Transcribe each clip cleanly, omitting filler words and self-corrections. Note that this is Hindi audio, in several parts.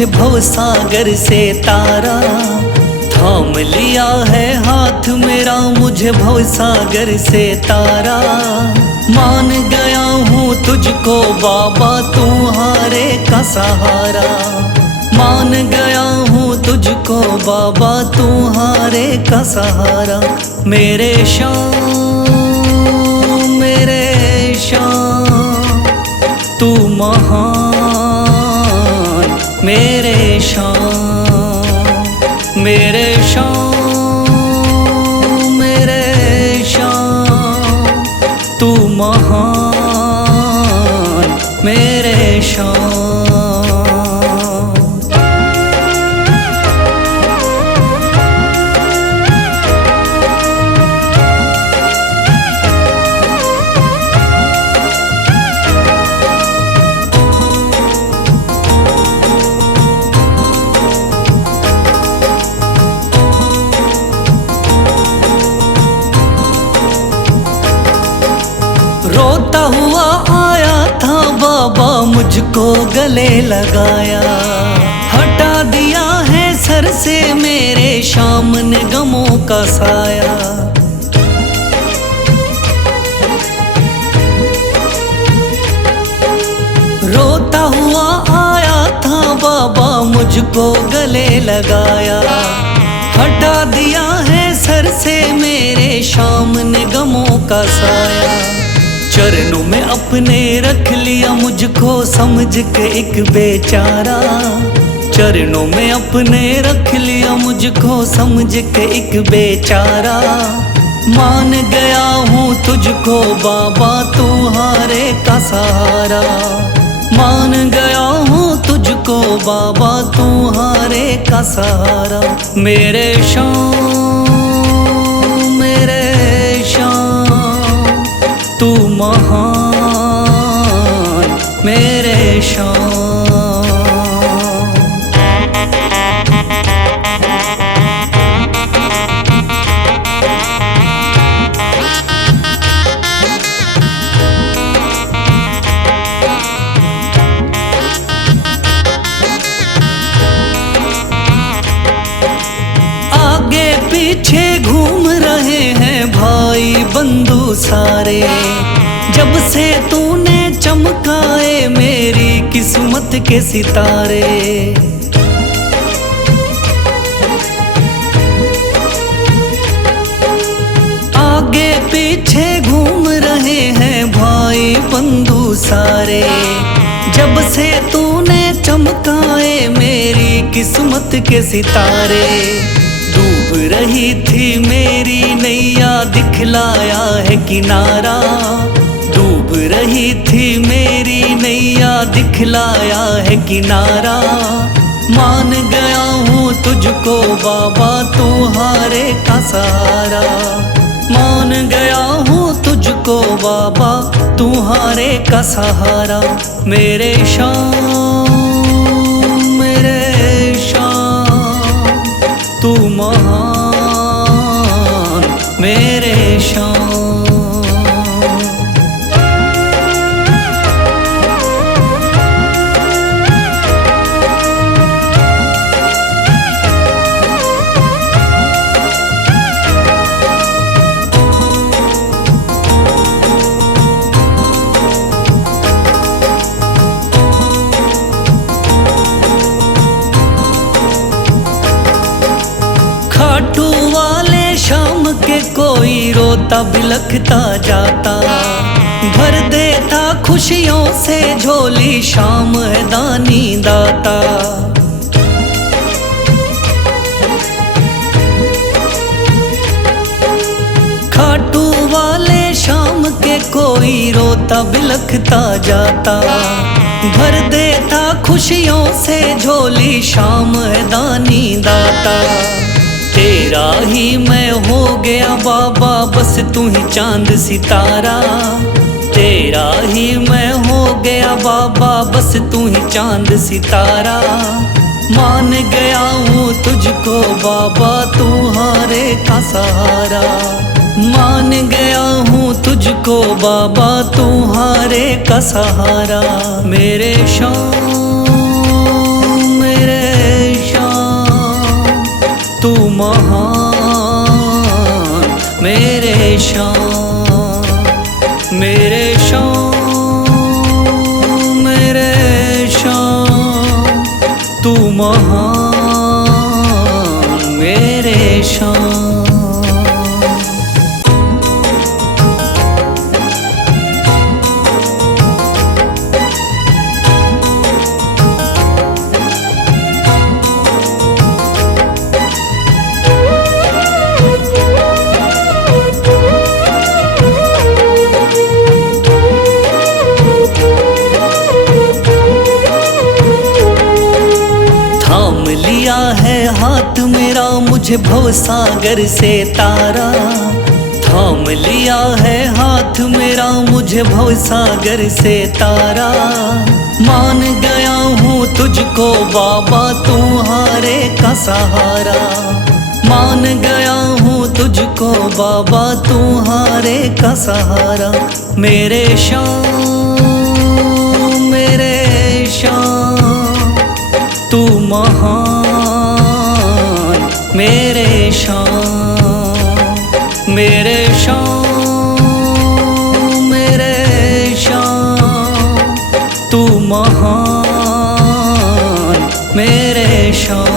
मुझे भवसागर से तारा। थाम लिया है हाथ मेरा मुझे भवसागर से तारा। मान गया हूँ तुझको बाबा तुम्हारे का सहारा। मान गया हूँ तुझको बाबा तुम्हारे का सहारा। मेरे शाम तू महान, मेरे शाम मेरे शाम तू महान, मेरे शाम। रोता हुआ आया था बाबा मुझको गले लगाया। हटा दिया है सर से मेरे शाम ने गमों का साया। रोता हुआ आया था बाबा मुझको गले लगाया। हटा दिया है सर से मेरे शाम ने गमों का साया। चरणों में अपने रख लिया मुझको समझ के एक बेचारा। चरणों में अपने रख लिया मुझको समझ के एक बेचारा। मान गया हूँ तुझको बाबा तुम्हारे का सहारा। मान गया हूँ तुझको बाबा तुम्हारे का सहारा। मेरे शाम तू महान, मेरे शाम। आगे पीछे घूम रहे हैं भाई बंधु सारे। जब से तूने चमकाए मेरी किस्मत के सितारे। आगे पीछे घूम रहे हैं भाई बंधु सारे। जब से तूने चमकाए मेरी किस्मत के सितारे। डूब रही थी मेरी नैया दिखलाया है किनारा। डूब रही थी मेरी नैया दिखलाया है किनारा। मान गया हूँ तुझको बाबा तुम्हारे का सहारा। मान गया हूँ तुझको बाबा तुम्हारे का सहारा। मेरे शाम तू महान, मेरे शाम। खाटू वाले शाम के कोई रोता बिलखता जाता। भर देता खुशियों से झोली शाम है दानी दाता। खाटू वाले शाम के कोई रोता बिलखता जाता। भर देता खुशियों से झोली शाम है दानी दाता। तेरा ही मैं हो गया बाबा बस तू ही चांद सितारा। तेरा ही मैं हो गया बाबा बस तू ही चांद सितारा। मान गया हूँ तुझको बाबा तुम्हारे का सहारा। मान गया हूँ तुझको बाबा तुम्हारे का सहारा। मेरे शाम तू महान मेरे शान, मेरे शान, मेरे शान, तू महान मेरे शान। थाम लिया है हाथ मेरा मुझे भवसागर से तारा, थाम लिया है हाथ मेरा मुझे भवसागर से तारा। मान गया हूँ तुझको बाबा तुम्हारे का सहारा, मान गया हूँ तुझको बाबा तुम्हारे का सहारा। मेरे शान, मेरे शान, तू महान मेरे शान, मेरे शान, मेरे शान, तू महान मेरे शान।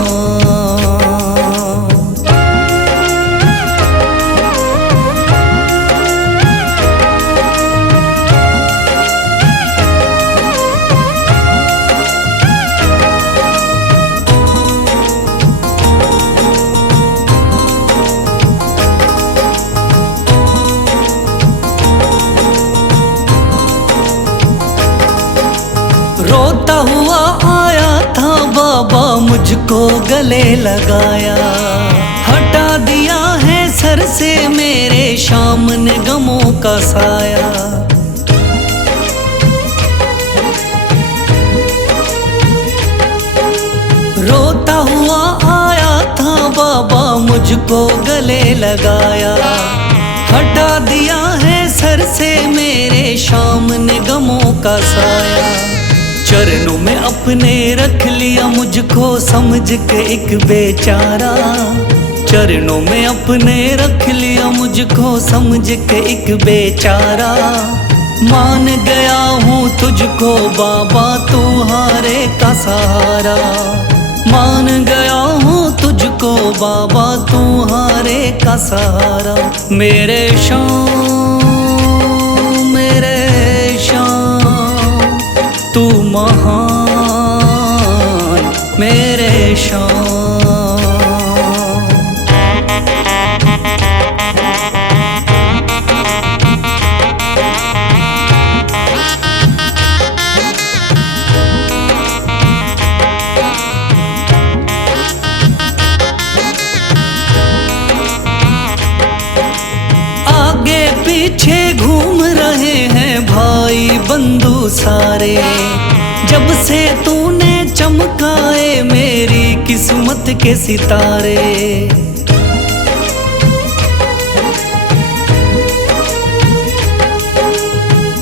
रोता हुआ आया था बाबा मुझको गले लगाया, हटा दिया है सर से मेरे सामने गमों का साया। रोता हुआ आया था बाबा मुझको गले लगाया, हटा दिया है सर से मेरे सामने गमों का साया। चरणों में अपने रख लिया मुझको समझ के एक बेचारा, चरणों में अपने रख लिया मुझको समझ के एक बेचारा। मान गया हूँ तुझको बाबा तुम्हारे का सहारा, मान गया हूँ तुझको बाबा तुम्हारे का सहारा। मेरे शान, मेरे शान, तू महान मेरे शान। आगे पीछे घूम रहे हैं भाई बंधु सारे, जब से तूने चमकाए मेरी किस्मत के सितारे।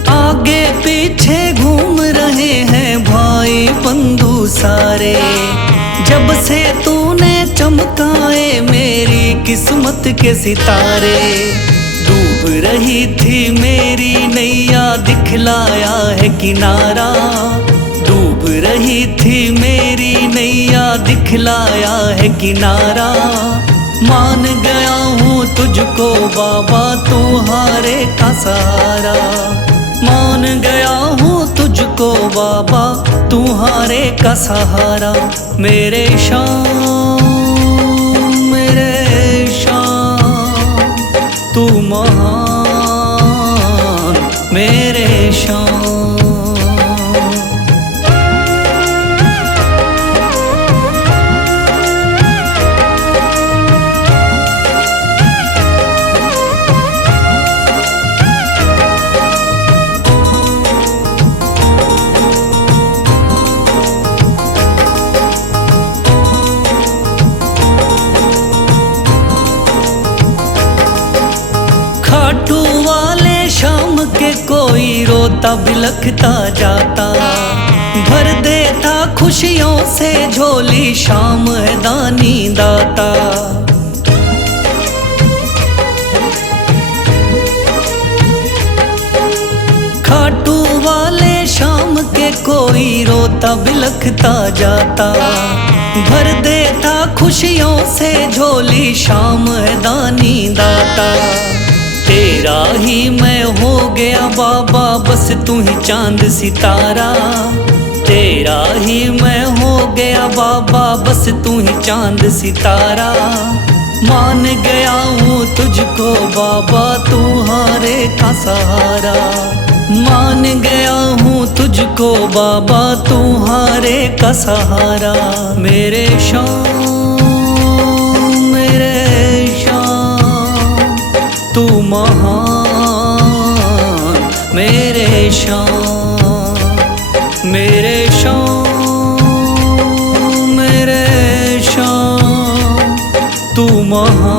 आगे पीछे घूम रहे हैं भाई बंधु सारे, जब से तूने चमकाए मेरी किस्मत के सितारे। डूब रही थी मेरी नैया दिखलाया है किनारा, डूब रही थी मेरी नैया दिखलाया है किनारा। मान गया हूँ तुझको बाबा तुम्हारे का सहारा, मान गया हूँ तुझको बाबा तुम्हारे का सहारा। मेरे शान, मेरे शान, तू महान मेरे शान। खाटू वाले शाम के कोई रोता बिलखता जाता, भर देता खुशियों से झोली शाम है दानी दाता। खाटू वाले शाम के कोई रोता बिलखता जाता, भर देता खुशियों से झोली शाम है दानी दाता। तेरा ही मैं हो गया बाबा बस तू ही चांद सितारा, तेरा ही मैं हो गया बाबा बस तू ही चांद सितारा। मान गया हूँ तुझको बाबा तू हारे का सहारा, मान गया हूँ तुझको बाबा तू हारे का सहारा। मेरे शाम तू महान, मेरे शाम मेरे शाम तू महान।